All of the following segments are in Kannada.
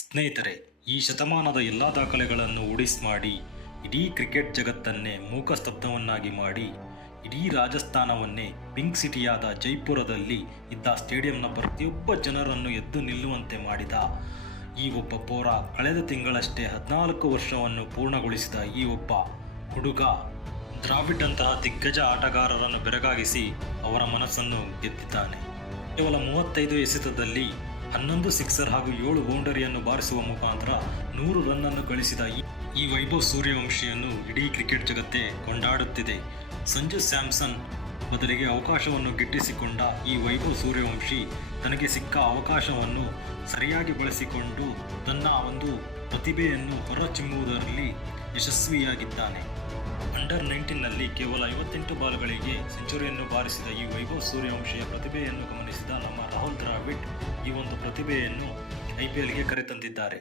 ಸ್ನೇಹಿತರೆ, ಈ ಶತಮಾನದ ಎಲ್ಲ ದಾಖಲೆಗಳನ್ನು ಉಡಿಸ್ ಮಾಡಿ ಇಡೀ ಕ್ರಿಕೆಟ್ ಜಗತ್ತನ್ನೇ ಮೂಕಸ್ತಬ್ಧವನ್ನಾಗಿ ಮಾಡಿ, ಇಡೀ ರಾಜಸ್ಥಾನವನ್ನೇ ಪಿಂಕ್ ಸಿಟಿಯಾದ ಜೈಪುರದಲ್ಲಿ ಇದ್ದ ಸ್ಟೇಡಿಯಂನ ಪ್ರತಿಯೊಬ್ಬ ಜನರನ್ನು ಎದ್ದು ನಿಲ್ಲುವಂತೆ ಮಾಡಿದ ಈ ಒಬ್ಬ ಪೋರ ಕಳೆದ ತಿಂಗಳಷ್ಟೇ ಹದಿನಾಲ್ಕು ವರ್ಷವನ್ನು ಪೂರ್ಣಗೊಳಿಸಿದ ಈ ಒಬ್ಬ ಹುಡುಗ ದ್ರಾವಿಡ್ ಅಂತಹ ದಿಗ್ಗಜ ಆಟಗಾರರನ್ನು ಬೆರಗಾಗಿಸಿ ಅವರ ಮನಸ್ಸನ್ನು ಗೆದ್ದಿದ್ದಾನೆ. ಕೇವಲ ಮೂವತ್ತೈದು ಎಸೆತದಲ್ಲಿ ಹನ್ನೊಂದು ಸಿಕ್ಸರ್ ಹಾಗೂ ಏಳು ಬೌಂಡರಿಯನ್ನು ಬಾರಿಸುವ ಮುಖಾಂತರ ನೂರು ರನ್ನನ್ನು ಗಳಿಸಿದ ಈ- ವೈಭವ್ ಸೂರ್ಯವಂಶಿಯನ್ನು ಇಡೀ ಕ್ರಿಕೆಟ್ ಜಗತ್ತೇ ಕೊಂಡಾಡುತ್ತಿದೆ. ಸಂಜು ಸ್ಯಾಮ್ಸನ್ ಬದಲಿಗೆ ಅವಕಾಶವನ್ನು ಗಿಟ್ಟಿಸಿಕೊಂಡ ಈ ವೈಭವ್ ಸೂರ್ಯವಂಶಿ ತನಗೆ ಸಿಕ್ಕ ಅವಕಾಶವನ್ನು ಸರಿಯಾಗಿ ಬಳಸಿಕೊಂಡು ತನ್ನ ಒಂದು ಪ್ರತಿಭೆಯನ್ನು ಹೊರಚಿಮ್ಮುವುದರಲ್ಲಿ ಯಶಸ್ವಿಯಾಗಿದ್ದಾನೆ. ಅಂಡರ್ ನೈನ್ಟೀನ್ನಲ್ಲಿ ಕೇವಲ ಐವತ್ತೆಂಟು ಬಾಲ್ಗಳಿಗೆ ಸೆಂಚುರಿಯನ್ನು ಬಾರಿಸಿದ ಈ ವೈಭವ್ ಸೂರ್ಯವಂಶಿಯ ಪ್ರತಿಭೆಯನ್ನು ಗಮನಿಸಿದ ನಮ್ಮ ರಾಹುಲ್ ದ್ರಾವಿಡ್ ಈ ಒಂದು ಪ್ರತಿಭೆಯನ್ನು ಐ ಪಿ ಎಲ್ಗೆ ಕರೆತಂದಿದ್ದಾರೆ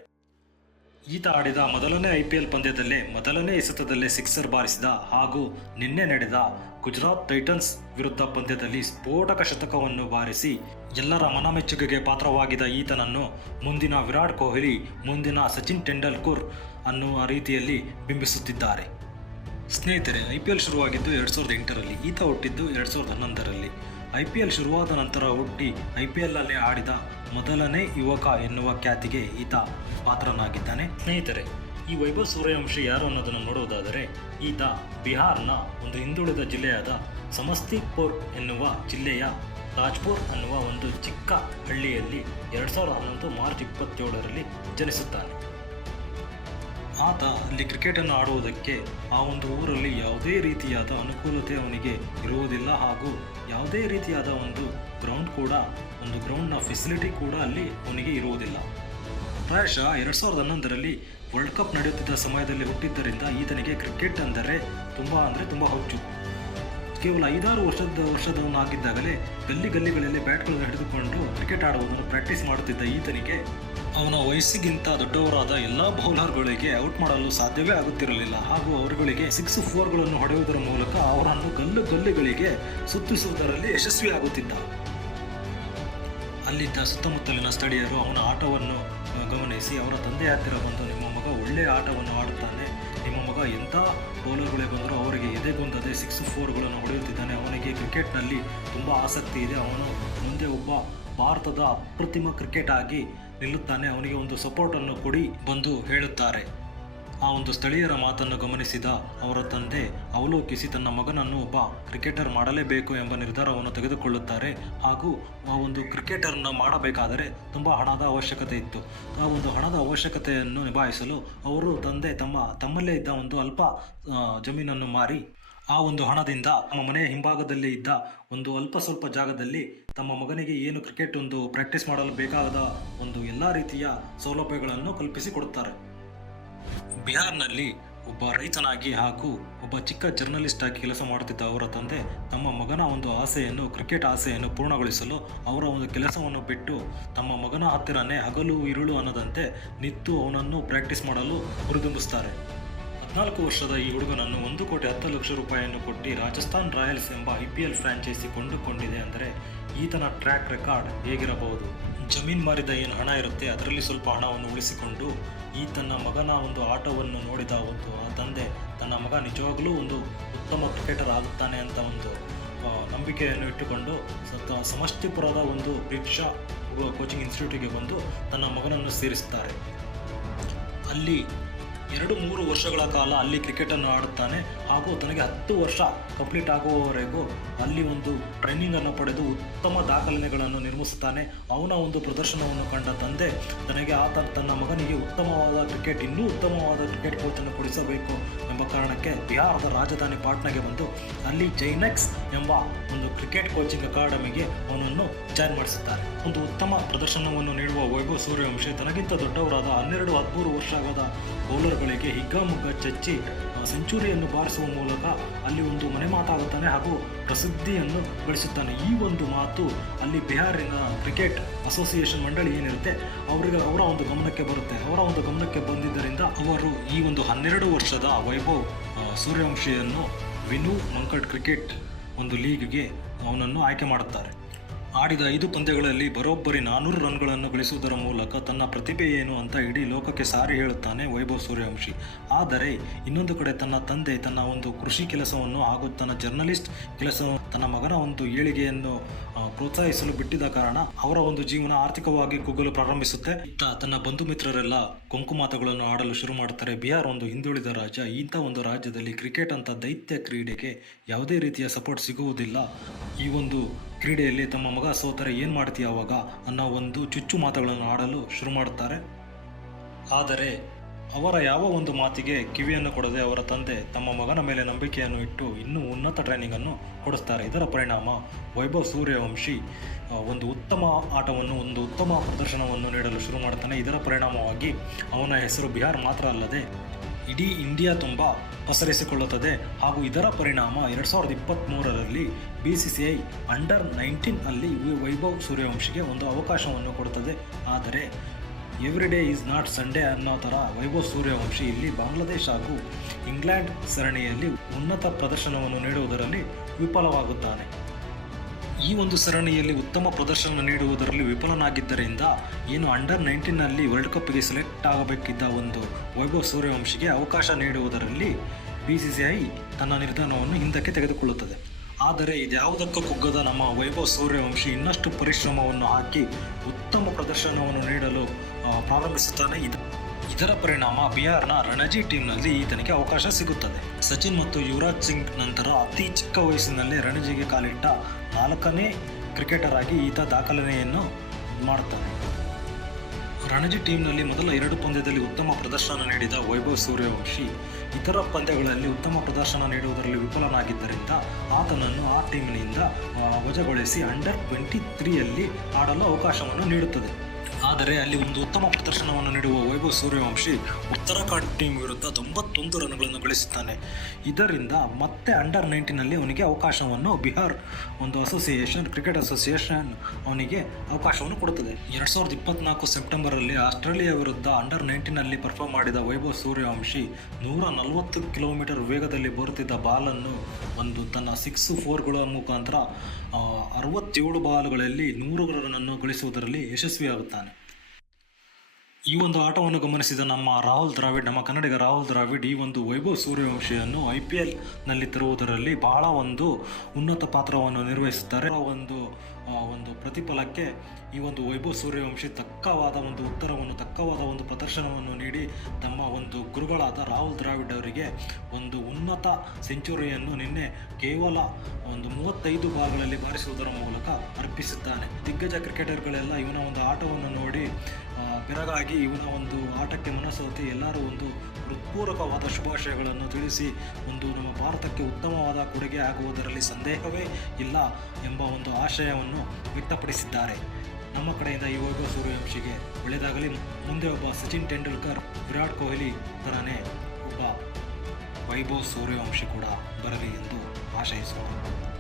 ಈತ ಆಡಿದ ಮೊದಲನೇ ಐ ಪಿ ಎಲ್ ಪಂದ್ಯದಲ್ಲೇ ಮೊದಲನೇ ಎಸೆತದಲ್ಲೇ ಸಿಕ್ಸರ್ ಬಾರಿಸಿದ ಹಾಗೂ ನಿನ್ನೆ ನಡೆದ ಗುಜರಾತ್ ಟೈಟನ್ಸ್ ವಿರುದ್ಧ ಪಂದ್ಯದಲ್ಲಿ ಸ್ಫೋಟಕ ಶತಕವನ್ನು ಬಾರಿಸಿ ಎಲ್ಲರ ಮನಮೆಚ್ಚುಗೆಗೆ ಪಾತ್ರವಾಗಿದ ಈತನನ್ನು ಮುಂದಿನ ವಿರಾಟ್ ಕೊಹ್ಲಿ, ಮುಂದಿನ ಸಚಿನ್ ತೆಂಡೂಲ್ಕರ್ ಅನ್ನುವ ರೀತಿಯಲ್ಲಿ ಬಿಂಬಿಸುತ್ತಿದ್ದಾರೆ. ಸ್ನೇಹಿತರೆ ಐ ಪಿ ಎಲ್ ಶುರುವಾಗಿದ್ದು ಎರಡು ಸಾವಿರದ ಎಂಟರಲ್ಲಿ, ಈತ ಹುಟ್ಟಿದ್ದು ಎರಡು ಸಾವಿರದ ಹನ್ನೊಂದರಲ್ಲಿ. ಐ ಪಿ ಎಲ್ ಶುರುವಾದ ನಂತರ ಹುಟ್ಟಿ ಐ ಪಿ ಎಲ್ನಲ್ಲಿ ಆಡಿದ ಮೊದಲನೇ ಯುವಕ ಎನ್ನುವ ಖ್ಯಾತಿಗೆ ಈತ ಪಾತ್ರನಾಗಿದ್ದಾನೆ. ಸ್ನೇಹಿತರೆ, ಈ ವೈಭವ್ ಸೂರ್ಯವಂಶಿ ಯಾರು ಅನ್ನೋದನ್ನು ನೋಡುವುದಾದರೆ, ಈತ ಬಿಹಾರ್ನ ಒಂದು ಹಿಂದುಳಿದ ಜಿಲ್ಲೆಯಾದ ಸಮಸ್ತಿಪುರ್ ಎನ್ನುವ ಜಿಲ್ಲೆಯ ತಾಜ್ಪುರ್ ಅನ್ನುವ ಒಂದು ಚಿಕ್ಕ ಹಳ್ಳಿಯಲ್ಲಿ ಎರಡು ಸಾವಿರದ ಹನ್ನೊಂದು ಮಾರ್ಚ್ ಇಪ್ಪತ್ತೇಳರಲ್ಲಿ ಜನಿಸುತ್ತಾನೆ. ಆತ ಅಲ್ಲಿ ಕ್ರಿಕೆಟನ್ನು ಆಡುವುದಕ್ಕೆ ಆ ಒಂದು ಊರಲ್ಲಿ ಯಾವುದೇ ರೀತಿಯಾದ ಅನುಕೂಲತೆ ಅವನಿಗೆ ಇರುವುದಿಲ್ಲ ಹಾಗೂ ಯಾವುದೇ ರೀತಿಯಾದ ಒಂದು ಗ್ರೌಂಡ್ ಕೂಡ, ಒಂದು ಗ್ರೌಂಡ್ನ ಫೆಸಿಲಿಟಿ ಕೂಡ ಅಲ್ಲಿ ಅವನಿಗೆ ಇರುವುದಿಲ್ಲ. ಪ್ರಾಯಶಃ ಎರಡು ಸಾವಿರದ ಹನ್ನೊಂದರಲ್ಲಿ ವರ್ಲ್ಡ್ ಕಪ್ ನಡೆಯುತ್ತಿದ್ದ ಸಮಯದಲ್ಲಿ ಹುಟ್ಟಿದ್ದರಿಂದ ಈತನಿಗೆ ಕ್ರಿಕೆಟ್ ಅಂದರೆ ತುಂಬ ಅಂದರೆ ತುಂಬ ಹುಚ್ಚು. ಕೇವಲ ಐದಾರು ವರ್ಷದ ವರ್ಷದವನಾಗಿದ್ದಾಗಲೇ ಗಲ್ಲಿ ಗಲ್ಲಿಗಳಲ್ಲಿ ಬ್ಯಾಟ್ಗಳನ್ನು ಹಿಡಿದುಕೊಂಡು ಕ್ರಿಕೆಟ್ ಆಡುವುದನ್ನು ಪ್ರಾಕ್ಟೀಸ್ ಮಾಡುತ್ತಿದ್ದ ಈತನಿಗೆ ಅವನ ವಯಸ್ಸಿಗಿಂತ ದೊಡ್ಡವರಾದ ಎಲ್ಲ ಬೌಲರ್ಗಳಿಗೆ ಔಟ್ ಮಾಡಲು ಸಾಧ್ಯವೇ ಆಗುತ್ತಿರಲಿಲ್ಲ. ಹಾಗೂ ಅವರುಗಳಿಗೆ ಸಿಕ್ಸ್ ಫೋರ್ಗಳನ್ನು ಹೊಡೆಯುವುದರ ಮೂಲಕ ಅವರನ್ನು ಗಲ್ಲು ಗಲ್ಲುಗಳಿಗೆ ಸುತ್ತಿಸುವುದರಲ್ಲಿ ಯಶಸ್ವಿಯಾಗುತ್ತಿದ್ದ. ಅಲ್ಲಿದ್ದ ಸುತ್ತಮುತ್ತಲಿನ ಸ್ಥಳೀಯರು ಅವನ ಆಟವನ್ನು ಗಮನಿಸಿ ಅವರ ತಂದೆ ಹತ್ತಿರ ಬಂದು, ನಿಮ್ಮ ಮಗ ಒಳ್ಳೆಯ ಆಟವನ್ನು ಆಡುತ್ತಾನೆ. ನಿಮ್ಮ ಮಗ ಎಂಥ ಬೌಲರ್ಗಳೇ ಬಂದರೂ ಅವರಿಗೆ ಎದೆಗೊಂದದೆ ಸಿಕ್ಸ್ ಫೋರ್ಗಳನ್ನು ಹೊಡೆಯುತ್ತಿದ್ದಾನೆ. ಅವನಿಗೆ ಕ್ರಿಕೆಟ್ನಲ್ಲಿ ತುಂಬ ಆಸಕ್ತಿ ಇದೆ. ಅವನು ಮುಂದೆ ಒಬ್ಬ ಭಾರತದ ಅಪ್ರತಿಮ ಕ್ರಿಕೆಟ್ ಆಗಿ ನಿಲ್ಲುತ್ತಾನೆ, ಅವನಿಗೆ ಒಂದು ಸಪೋರ್ಟನ್ನು ಕೊಡಿ ಬಂದು ಹೇಳುತ್ತಾರೆ. ಆ ಒಂದು ಸ್ಥಳೀಯರ ಮಾತನ್ನು ಗಮನಿಸಿದ ಅವರ ತಂದೆ, ಅವಲೋಕಿಸಿ ತನ್ನ ಮಗನನ್ನು ಒಬ್ಬ ಕ್ರಿಕೆಟರ್ ಮಾಡಲೇಬೇಕು ಎಂಬ ನಿರ್ಧಾರವನ್ನು ತೆಗೆದುಕೊಳ್ಳುತ್ತಾರೆ. ಹಾಗೂ ಆ ಒಂದು ಕ್ರಿಕೆಟರ್ನ ಮಾಡಬೇಕಾದರೆ ತುಂಬ ಹಣದ ಅವಶ್ಯಕತೆ ಇತ್ತು. ಆ ಒಂದು ಹಣದ ಅವಶ್ಯಕತೆಯನ್ನು ನಿಭಾಯಿಸಲು ಅವರು ತಂದೆ ತಮ್ಮ ತಮ್ಮಲ್ಲೇ ಇದ್ದ ಒಂದು ಅಲ್ಪ ಜಮೀನನ್ನು ಮಾರಿ ಆ ಒಂದು ಹಣದಿಂದ ತಮ್ಮ ಮನೆಯ ಹಿಂಭಾಗದಲ್ಲಿ ಇದ್ದ ಒಂದು ಅಲ್ಪ ಸ್ವಲ್ಪ ಜಾಗದಲ್ಲಿ ತಮ್ಮ ಮಗನಿಗೆ ಏನು ಕ್ರಿಕೆಟ್ ಒಂದು ಪ್ರಾಕ್ಟೀಸ್ ಮಾಡಲು ಬೇಕಾದ ಒಂದು ಎಲ್ಲ ರೀತಿಯ ಸೌಲಭ್ಯಗಳನ್ನು ಕಲ್ಪಿಸಿಕೊಡುತ್ತಾರೆ ಬಿಹಾರ್ನಲ್ಲಿ ಒಬ್ಬ ರೈತನಾಗಿ ಹಾಗೂ ಒಬ್ಬ ಚಿಕ್ಕ ಜರ್ನಲಿಸ್ಟ್ ಆಗಿ ಕೆಲಸ ಮಾಡುತ್ತಿದ್ದ ಅವರ ತಂದೆ ತಮ್ಮ ಮಗನ ಒಂದು ಆಸೆಯನ್ನು ಕ್ರಿಕೆಟ್ ಆಸೆಯನ್ನು ಪೂರ್ಣಗೊಳಿಸಲು ಅವರ ಒಂದು ಕೆಲಸವನ್ನು ಬಿಟ್ಟು ತಮ್ಮ ಮಗನ ಹತ್ತಿರನೇ ಹಗಲು, ಇರುಳು ಅನ್ನದಂತೆ ನಿತ್ತು ಅವನನ್ನು ಪ್ರಾಕ್ಟೀಸ್ ಮಾಡಲು ಹುರಿದುಂಬಿಸ್ತಾರೆ. ಹದಿನಾಲ್ಕು ವರ್ಷದ ಈ ಹುಡುಗನನ್ನು ಒಂದು ಕೋಟಿ ಹತ್ತು ಲಕ್ಷ ರೂಪಾಯಿಯನ್ನು ಕೊಟ್ಟು ರಾಜಸ್ಥಾನ್ ರಾಯಲ್ಸ್ ಎಂಬ ಐ ಪಿ ಎಲ್ ಫ್ರಾಂಚೈಸಿ ಕೊಂಡುಕೊಂಡಿದೆ ಅಂದರೆ ಈತನ ಟ್ರ್ಯಾಕ್ ರೆಕಾರ್ಡ್ ಹೇಗಿರಬಹುದು? ಜಮೀನ್ ಮಾರಿದ ಏನು ಹಣ ಇರುತ್ತೆ, ಅದರಲ್ಲಿ ಸ್ವಲ್ಪ ಹಣವನ್ನು ಉಳಿಸಿಕೊಂಡು ಈ ತನ್ನ ಮಗನ ಒಂದು ಆಟವನ್ನು ನೋಡಿದ ಒಂದು ಆ ತಂದೆ ತನ್ನ ಮಗ ನಿಜವಾಗಲೂ ಒಂದು ಉತ್ತಮ ಕ್ರಿಕೆಟರ್ ಆಗುತ್ತಾನೆ ಅಂತ ಒಂದು ನಂಬಿಕೆಯನ್ನು ಇಟ್ಟುಕೊಂಡು ಸತ ಸಮಷ್ಟಿಪುರದ ಒಂದು ಭಿಕ್ಷಾ ಕೋಚಿಂಗ್ ಇನ್ಸ್ಟಿಟ್ಯೂಟಿಗೆ ಬಂದು ತನ್ನ ಮಗನನ್ನು ಸೇರಿಸುತ್ತಾರೆ. ಅಲ್ಲಿ ಎರಡು ಮೂರು ವರ್ಷಗಳ ಕಾಲ ಅಲ್ಲಿ ಕ್ರಿಕೆಟನ್ನು ಆಡುತ್ತಾನೆ. ಹಾಗೂ ತನಗೆ ಹತ್ತು ವರ್ಷ ಕಂಪ್ಲೀಟ್ ಆಗುವವರೆಗೂ ಅಲ್ಲಿ ಒಂದು ಟ್ರೈನಿಂಗನ್ನು ಪಡೆದು ಉತ್ತಮ ದಾಖಲೆಗಳನ್ನು ನಿರ್ಮಿಸುತ್ತಾನೆ. ಅವನ ಒಂದು ಪ್ರದರ್ಶನವನ್ನು ಕಂಡ ತಂದೆ ತನಗೆ ಆತ ತನ್ನ ಮಗನಿಗೆ ಉತ್ತಮವಾದ ಕ್ರಿಕೆಟ್, ಇನ್ನೂ ಉತ್ತಮವಾದ ಕ್ರಿಕೆಟ್ ಕೋಚನ್ನು ಕೊಡಿಸಬೇಕು ಎಂಬ ಕಾರಣಕ್ಕೆ ಬಿಹಾರದ ರಾಜಧಾನಿ ಪಾಟ್ನಾಗೆ ಬಂದು ಅಲ್ಲಿ ಜೈನೆಕ್ಸ್ ಎಂಬ ಒಂದು ಕ್ರಿಕೆಟ್ ಕೋಚಿಂಗ್ ಅಕಾಡೆಮಿಗೆ ಅವನನ್ನು ಜಾಯ್ನ್ ಮಾಡಿಸುತ್ತಾರೆ. ಒಂದು ಉತ್ತಮ ಪ್ರದರ್ಶನವನ್ನು ನೀಡುವ ವೈಭವ್ ಸೂರ್ಯವಂಶಿ ತನಗಿಂತ ದೊಡ್ಡವರಾದ ಹನ್ನೆರಡು ಹದಿಮೂರು ವರ್ಷವಾದ ಬೌಲರ್ಗಳಿಗೆ ಹಿಗ್ಗಾಮುಗ್ಗ ಚಚ್ಚಿ ಸೆಂಚುರಿಯನ್ನು ಬಾರಿಸುವ ಮೂಲಕ ಅಲ್ಲಿ ಒಂದು ಮನೆ ಮಾತಾಗುತ್ತಾನೆ ಹಾಗೂ ಪ್ರಸಿದ್ಧಿಯನ್ನು ಗಳಿಸುತ್ತಾನೆ. ಈ ಒಂದು ಮಾತು ಅಲ್ಲಿ ಬಿಹಾರಿನ ಕ್ರಿಕೆಟ್ ಅಸೋಸಿಯೇಷನ್ ಮಂಡಳಿ ಏನಿರುತ್ತೆ, ಅವರಿಗೆ ಅವರ ಒಂದು ಗಮನಕ್ಕೆ ಬರುತ್ತೆ. ಅವರ ಒಂದು ಗಮನಕ್ಕೆ ಬಂದಿದ್ದರಿಂದ ಅವರು ಈ ಒಂದು ಹನ್ನೆರಡು ವರ್ಷದ ವೈಭವ್ ಸೂರ್ಯವಂಶಿಯನ್ನು ವಿನು ಮಂಕಡ್ ಕ್ರಿಕೆಟ್ ಒಂದು ಲೀಗ್ಗೆ ಅವನನ್ನು ಆಯ್ಕೆ ಮಾಡುತ್ತಾರೆ. ಆಡಿದ ಐದು ಪಂದ್ಯಗಳಲ್ಲಿ ಬರೋಬ್ಬರಿ ನಾನೂರು ರನ್ಗಳನ್ನು ಗಳಿಸುವುದರ ಮೂಲಕ ತನ್ನ ಪ್ರತಿಭೆ ಏನು ಅಂತ ಇಡೀ ಲೋಕಕ್ಕೆ ಸಾರಿ ಹೇಳುತ್ತಾನೆ ವೈಭವ್ ಸೂರ್ಯವಂಶಿ. ಆದರೆ ಇನ್ನೊಂದು ಕಡೆ ತನ್ನ ತಂದೆ ತನ್ನ ಒಂದು ಕೃಷಿ ಕೆಲಸವನ್ನು ಹಾಗೂ ತನ್ನ ಜರ್ನಲಿಸ್ಟ್ ಕೆಲಸ ತನ್ನ ಮಗನ ಒಂದು ಏಳಿಗೆಯನ್ನು ಪ್ರೋತ್ಸಾಹಿಸಲು ಬಿಟ್ಟಿದ ಕಾರಣ ಅವರ ಒಂದು ಜೀವನ ಆರ್ಥಿಕವಾಗಿ ಕುಗ್ಗಲು ಪ್ರಾರಂಭಿಸುತ್ತೆ. ಇತ್ತ ತನ್ನ ಬಂಧು ಮಿತ್ರರೆಲ್ಲ ಕೊಂಕು ಮಾತುಗಳನ್ನು ಆಡಲು ಶುರು ಮಾಡ್ತಾರೆ ಬಿಹಾರ್ ಒಂದು ಹಿಂದುಳಿದ ರಾಜ್ಯ. ಇಂಥ ಒಂದು ರಾಜ್ಯದಲ್ಲಿ ಕ್ರಿಕೆಟ್ ಅಂತ ದೈತ್ಯ ಕ್ರೀಡೆಗೆ ಯಾವುದೇ ರೀತಿಯ ಸಪೋರ್ಟ್ ಸಿಗುವುದಿಲ್ಲ. ಈ ಒಂದು ಕ್ರೀಡೆಯಲ್ಲಿ ತಮ್ಮ ಮಗ ಸೋತರೆ ಏನು ಮಾಡ್ತೀಯ ಅವಾಗ ಅನ್ನೋ ಒಂದು ಚುಚ್ಚು ಮಾತುಗಳನ್ನು ಆಡಲು ಶುರು ಮಾಡುತ್ತಾರೆ. ಆದರೆ ಅವರ ಯಾವ ಒಂದು ಮಾತಿಗೆ ಕಿವಿಯನ್ನು ಕೊಡದೆ ಅವರ ತಂದೆ ತಮ್ಮ ಮಗನ ಮೇಲೆ ನಂಬಿಕೆಯನ್ನು ಇಟ್ಟು ಇನ್ನೂ ಉನ್ನತ ಟ್ರೈನಿಂಗನ್ನು ಕೊಡಿಸ್ತಾರೆ. ಇದರ ಪರಿಣಾಮ ವೈಭವ್ ಸೂರ್ಯವಂಶಿ ಒಂದು ಉತ್ತಮ ಆಟವನ್ನು, ಒಂದು ಉತ್ತಮ ಪ್ರದರ್ಶನವನ್ನು ನೀಡಲು ಶುರು ಮಾಡ್ತಾನೆ. ಇದರ ಪರಿಣಾಮವಾಗಿ ಅವನ ಹೆಸರು ಬಿಹಾರ್ ಮಾತ್ರ ಅಲ್ಲದೆ ಇಡೀ ಇಂಡಿಯಾ ತುಂಬ ಪಸರಿಸಿಕೊಳ್ಳುತ್ತದೆ. ಹಾಗೂ ಇದರ ಪರಿಣಾಮ ಎರಡು ಸಾವಿರದ ಇಪ್ಪತ್ತ್ಮೂರರಲ್ಲಿ B C C I under nineteen ಅಲ್ಲಿ ವೈಭವ್ ಸೂರ್ಯವಂಶಿಗೆ ಒಂದು ಅವಕಾಶವನ್ನು ಕೊಡುತ್ತದೆ. ಆದರೆ every day is not Sunday ಅನ್ನೋ ಥರ ವೈಭವ್ ಸೂರ್ಯವಂಶಿ ಇಲ್ಲಿ ಬಾಂಗ್ಲಾದೇಶ್ ಹಾಗೂ ಇಂಗ್ಲೆಂಡ್ ಸರಣಿಯಲ್ಲಿ ಉನ್ನತ ಪ್ರದರ್ಶನವನ್ನು ನೀಡುವುದರಲ್ಲಿ ವಿಫಲವಾಗುತ್ತಾನೆ. ಈ ಒಂದು ಸರಣಿಯಲ್ಲಿ ಉತ್ತಮ ಪ್ರದರ್ಶನ ನೀಡುವುದರಲ್ಲಿ ವಿಫಲನಾಗಿದ್ದರಿಂದ ಏನು ಅಂಡರ್ ನೈನ್ಟೀನಲ್ಲಿ ವರ್ಲ್ಡ್ ಕಪ್ಗೆ ಸೆಲೆಕ್ಟ್ ಆಗಬೇಕಿದ್ದ ಒಂದು ವೈಭವ್ ಸೂರ್ಯವಂಶಿಗೆ ಅವಕಾಶ ನೀಡುವುದರಲ್ಲಿ ಬಿ ಸಿ ಸಿ ಐ ತನ್ನ ನಿರ್ಧಾರವನ್ನು ಹಿಂದಕ್ಕೆ ತೆಗೆದುಕೊಳ್ಳುತ್ತದೆ. ಆದರೆ ಇದ್ಯಾವುದಕ್ಕೂ ಕುಗ್ಗದ ನಮ್ಮ ವೈಭವ್ ಸೂರ್ಯವಂಶಿ ಇನ್ನಷ್ಟು ಪರಿಶ್ರಮವನ್ನು ಹಾಕಿ ಉತ್ತಮ ಪ್ರದರ್ಶನವನ್ನು ನೀಡಲು ಪ್ರಾರಂಭಿಸುತ್ತಾನೆ. ಇದು, ಇದರ ಪರಿಣಾಮ ಬಿಹಾರ್ನ ರಣಜಿ ಟೀಮ್ನಲ್ಲಿ ಈತನಿಗೆ ಅವಕಾಶ ಸಿಗುತ್ತದೆ. ಸಚಿನ್ ಮತ್ತು ಯುವರಾಜ್ ಸಿಂಗ್ ನಂತರ ಅತಿ ಚಿಕ್ಕ ವಯಸ್ಸಿನಲ್ಲಿ ರಣಜಿಗೆ ಕಾಲಿಟ್ಟ ನಾಲ್ಕನೇ ಕ್ರಿಕೆಟರ್ ಆಗಿ ಈತ ದಾಖಲೆಯನ್ನು ಮಾಡುತ್ತಾನೆ ರಣಜಿ ಟೀಮ್ನಲ್ಲಿ ಮೊದಲ ಎರಡು ಪಂದ್ಯದಲ್ಲಿ ಉತ್ತಮ ಪ್ರದರ್ಶನ ನೀಡಿದ ವೈಭವ್ ಸೂರ್ಯವಂಶಿ ಇತರ ಪಂದ್ಯಗಳಲ್ಲಿ ಉತ್ತಮ ಪ್ರದರ್ಶನ ನೀಡುವುದರಲ್ಲಿ ವಿಫಲನಾಗಿದ್ದರಿಂದ ಆತನನ್ನು ಆ ಟೀಮಿನಿಂದ ವಜಗೊಳಿಸಿ ಅಂಡರ್ ಟ್ವೆಂಟಿ ತ್ರೀಯಲ್ಲಿ ಆಡಲು ಅವಕಾಶವನ್ನು ನೀಡುತ್ತದೆ. ಆದರೆ ಅಲ್ಲಿ ಒಂದು ಉತ್ತಮ ಪ್ರದರ್ಶನವನ್ನು ನೀಡುವ ವೈಭವ್ ಸೂರ್ಯವಂಶಿ ಉತ್ತರಾಖಂಡ್ ಟೀಮ್ ವಿರುದ್ಧ ತೊಂಬತ್ತೊಂದು ರನ್ಗಳನ್ನು ಗಳಿಸುತ್ತಾನೆ. ಇದರಿಂದ ಮತ್ತೆ ಅಂಡರ್ ನೈನ್ಟೀನಲ್ಲಿ ಅವನಿಗೆ ಅವಕಾಶವನ್ನು ಬಿಹಾರ್ ಒಂದು ಅಸೋಸಿಯೇಷನ್ ಕ್ರಿಕೆಟ್ ಅಸೋಸಿಯೇಷನ್ ಅವನಿಗೆ ಅವಕಾಶವನ್ನು ಕೊಡುತ್ತದೆ. ಎರಡು ಸಾವಿರದ ಇಪ್ಪತ್ನಾಲ್ಕು ಸೆಪ್ಟೆಂಬರಲ್ಲಿ ಆಸ್ಟ್ರೇಲಿಯಾ ವಿರುದ್ಧ ಅಂಡರ್ ನೈನ್ಟೀನಲ್ಲಿ ಪರ್ಫಾರ್ಮ್ ಮಾಡಿದ ವೈಭವ್ ಸೂರ್ಯವಂಶಿ ನೂರ ನಲವತ್ತು ಕಿಲೋಮೀಟರ್ ವೇಗದಲ್ಲಿ ಬರುತ್ತಿದ್ದ ಬಾಲನ್ನು ಒಂದು ತನ್ನ ಸಿಕ್ಸ್ ಫೋರ್ಗಳ ಮುಖಾಂತರ ಅರವತ್ತೇಳು ಬಾಲ್ಗಳಲ್ಲಿ ನೂರು ರನ್ನನ್ನು ಗಳಿಸುವುದರಲ್ಲಿ ಯಶಸ್ವಿಯಾಗುತ್ತಾನೆ. ಈ ಒಂದು ಆಟವನ್ನು ಗಮನಿಸಿದ ನಮ್ಮ ರಾಹುಲ್ ದ್ರಾವಿಡ್, ನಮ್ಮ ಕನ್ನಡಿಗ ರಾಹುಲ್ ದ್ರಾವಿಡ್ ಈ ಒಂದು ವೈಭವ್ ಸೂರ್ಯವಂಶಿಯನ್ನು ಐ ಪಿ ಎಲ್ನಲ್ಲಿ ತರುವುದರಲ್ಲಿ ಬಹಳ ಒಂದು ಉನ್ನತ ಪಾತ್ರವನ್ನು ನಿರ್ವಹಿಸುತ್ತಾರೆ. ಒಂದು ಒಂದು ಪ್ರತಿಫಲಕ್ಕೆ ಈ ಒಂದು ವೈಭವ್ ಸೂರ್ಯವಂಶಿ ತಕ್ಕವಾದ ಒಂದು ಉತ್ತರವನ್ನು, ತಕ್ಕವಾದ ಒಂದು ಪ್ರದರ್ಶನವನ್ನು ನೀಡಿ ತಮ್ಮ ಒಂದು ಗುರುಗಳಾದ ರಾಹುಲ್ ದ್ರಾವಿಡ್ ಅವರಿಗೆ ಒಂದು ಉನ್ನತ ಸೆಂಚುರಿಯನ್ನು ನಿನ್ನೆ ಕೇವಲ ಒಂದು ಮೂವತ್ತೈದು ಭಾಗಗಳಲ್ಲಿ ಬಾರಿಸುವುದರ ಮೂಲಕ ಅರ್ಪಿಸುತ್ತಾನೆ ದಿಗ್ಗಜ ಕ್ರಿಕೆಟರ್ಗಳೆಲ್ಲ ಇವನ ಒಂದು ಆಟವನ್ನು ನೋಡಿ ಬೆರಗಾಗಿ ಇವನ ಒಂದು ಆಟಕ್ಕೆ ಮನಸ್ಸೋತಿ ಎಲ್ಲರೂ ಒಂದು ಹೃತ್ಪೂರ್ವಕವಾದ ಶುಭಾಶಯಗಳನ್ನು ತಿಳಿಸಿ ಒಂದು ನಮ್ಮ ಭಾರತಕ್ಕೆ ಉತ್ತಮವಾದ ಕೊಡುಗೆ ಆಗುವುದರಲ್ಲಿ ಸಂದೇಹವೇ ಇಲ್ಲ ಎಂಬ ಒಂದು ಆಶಯವನ್ನು ವ್ಯಕ್ತಪಡಿಸಿದ್ದಾರೆ. ನಮ್ಮ ಕಡೆಯಿಂದ ಈ ಸೂರ್ಯವಂಶಿಗೆ ಒಳ್ಳೆಯದಾಗಲಿ. ಮುಂದೆ ಒಬ್ಬ ಸಚಿನ್ ತೆಂಡೂಲ್ಕರ್, ವಿರಾಟ್ ಕೊಹ್ಲಿ ಥರನೇ ಒಬ್ಬ ವೈಭವ್ ಸೂರ್ಯವಂಶಿ ಕೂಡ ಬರಲಿ ಎಂದು ಆಶಯಿಸೋಣ.